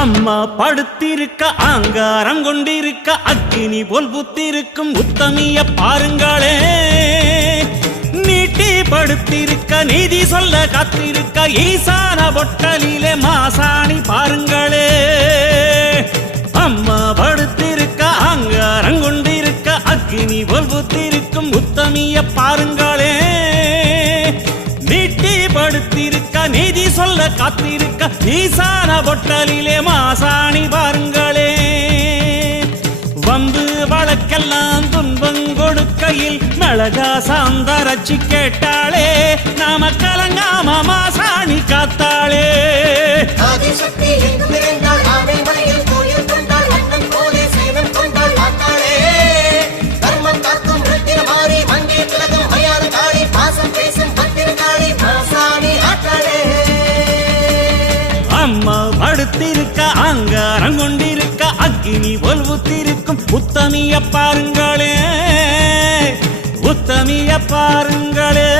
அம்மா படுத்திருக்க ஆங்காரம் கொண்டிருக்க அக்கினி போல் புத்திருக்கும் உத்தமிய பாருங்களே. நீட்டி படுத்திருக்க நீதி சொல்ல காத்திருக்க ஈசான பொட்டலிலே மாசாணி பாருங்களே. அம்மா படுத்திருக்க ஆங்காரம் கொண்டிருக்க அக்கினி போல் புத்திருக்கும் உத்தமிய பாருங்களே. நீட்டி படுத்திருக்க நீதி சொல்ல காத்திருக்க ஈசான பொட்டலிலே மாசாணி பாருங்களே. வம்பு வழக்கெல்லாம் துன்பம் கொடுக்கையில் மிளகா சாந்தரச்சி கேட்டாளே. நாம கலங்காம மாசாணி காத்தாளே. அம்மா படுத்திருக்க ஆங்காரம் கொண்டிருக்க அக்கினி போல் புத்திருக்கும் உத்தமிய பாருங்களே. உத்தமிய பாருங்களே.